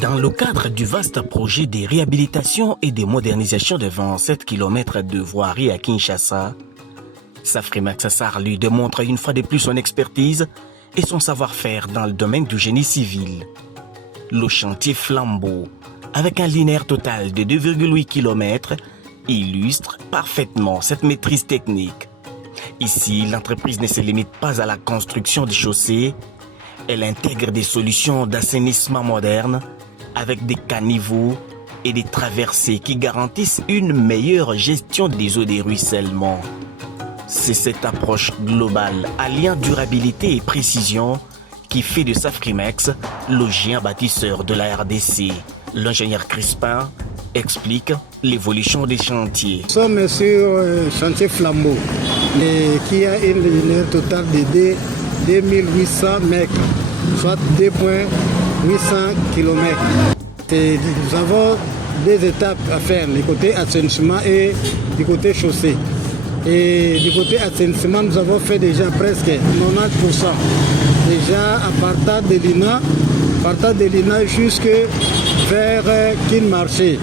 Dans le cadre du vaste projet de réhabilitation et de modernisation de 27 km de voirie à Kinshasa, Safrimex Sarlu démontre une fois de plus son expertise et son savoir-faire dans le domaine du génie civil. Le chantier Flambeau, avec un linéaire total de 2,8 km, illustre parfaitement cette maîtrise technique. Ici, l'entreprise ne se limite pas à la construction des chaussées, elle intègre des solutions d'assainissement modernes avec des caniveaux et des traversées qui garantissent une meilleure gestion des eaux de ruissellement. C'est cette approche globale alliant durabilité et précision qui fait de Safrimex le géant bâtisseur de la RDC. L'ingénieur Crispin explique l'évolution des chantiers. Nous sommes sur le chantier Flambeau, qui a une linéaire totale de 2800 mètres, soit 2,800 km. Nous avons deux étapes à faire, du côté assainissement et du côté chaussée. Et du côté assainissement, nous avons fait déjà presque 90%. Déjà à partant de l'INA jusque vers Kinmarché.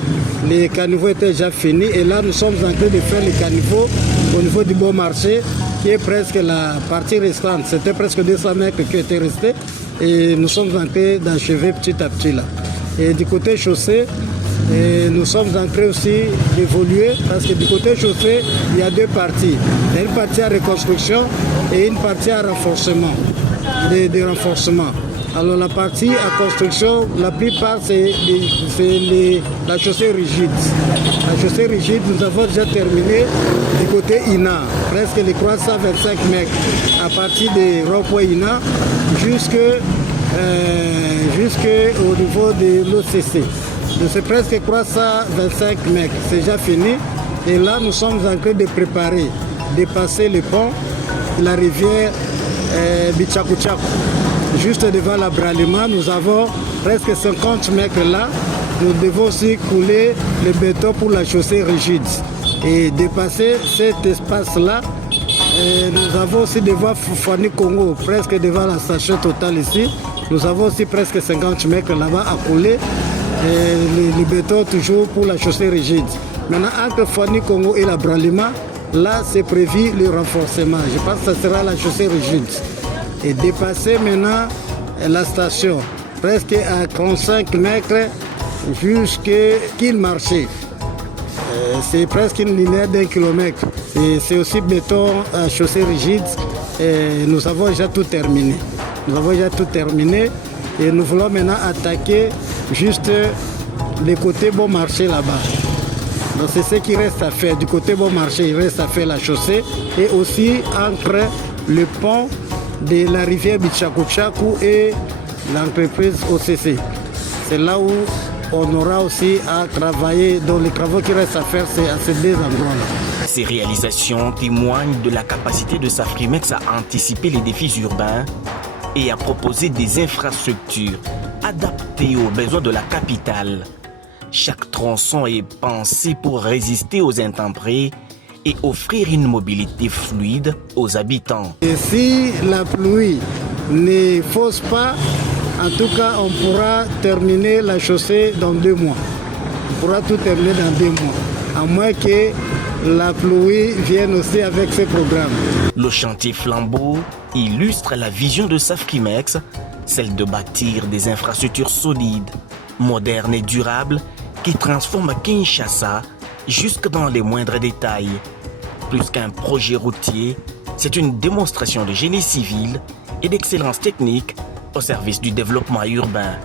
Les caniveaux étaient déjà finis et là nous sommes en train de faire les caniveaux au niveau du Bon Marché qui est presque la partie restante. C'était presque 200 mètres qui étaient restés et nous sommes en train d'achever petit à petit là. Et du côté chaussée, nous sommes en train aussi d'évoluer parce que du côté chaussée, il y a deux parties. Il y a une partie à reconstruction et une partie à renforcement, de renforcement. Alors la partie à construction, la plupart c'est la chaussée rigide. La chaussée rigide, nous avons déjà terminé du côté INA, presque les 325 mètres à partir des rond-point INA jusqu'au niveau de l'OCC. C'est presque 325 mètres, c'est déjà fini. Et là, nous sommes en train de préparer, de passer le pont de la rivière Bichakouchakou. Juste devant l'abralema, nous avons presque 50 mètres là. Nous devons aussi couler le béton pour la chaussée rigide. Et dépasser cet espace-là, nous avons aussi devant Fani Congo, presque devant la station Total ici. Nous avons aussi presque 50 mètres là-bas à couler. Le béton toujours pour la chaussée rigide. Maintenant, entre Fani Congo et l'abralema, là c'est prévu le renforcement. Je pense que ce sera la chaussée rigide. Et dépasser maintenant la station, presque à 35 mètres jusqu'à Kinmarché. C'est presque une linéaire d'1 kilomètre. C'est aussi béton à chaussée rigide. Et nous avons déjà tout terminé. Et nous voulons maintenant attaquer juste le côté Bon Marché là-bas. Donc c'est ce qui reste à faire. Du côté Bon Marché, il reste à faire la chaussée et aussi entre le pont de la rivière Bichakouchakou et l'entreprise OCC. C'est là où on aura aussi à travailler. Donc les travaux qui restent à faire, c'est à ces deux endroits-là. Ces réalisations témoignent de la capacité de Safrimex à anticiper les défis urbains et à proposer des infrastructures adaptées aux besoins de la capitale. Chaque tronçon est pensé pour résister aux intempéries et offrir une mobilité fluide aux habitants. Et si la pluie ne fausse pas, en tout cas, on pourra terminer la chaussée dans 2 mois. On pourra tout terminer dans 2 mois, à moins que la pluie vienne aussi avec ces programmes. Le chantier Flambeau illustre la vision de Safrimex, celle de bâtir des infrastructures solides, modernes et durables qui transforment Kinshasa jusque dans les moindres détails. Plus qu'un projet routier, c'est une démonstration de génie civil et d'excellence technique au service du développement urbain.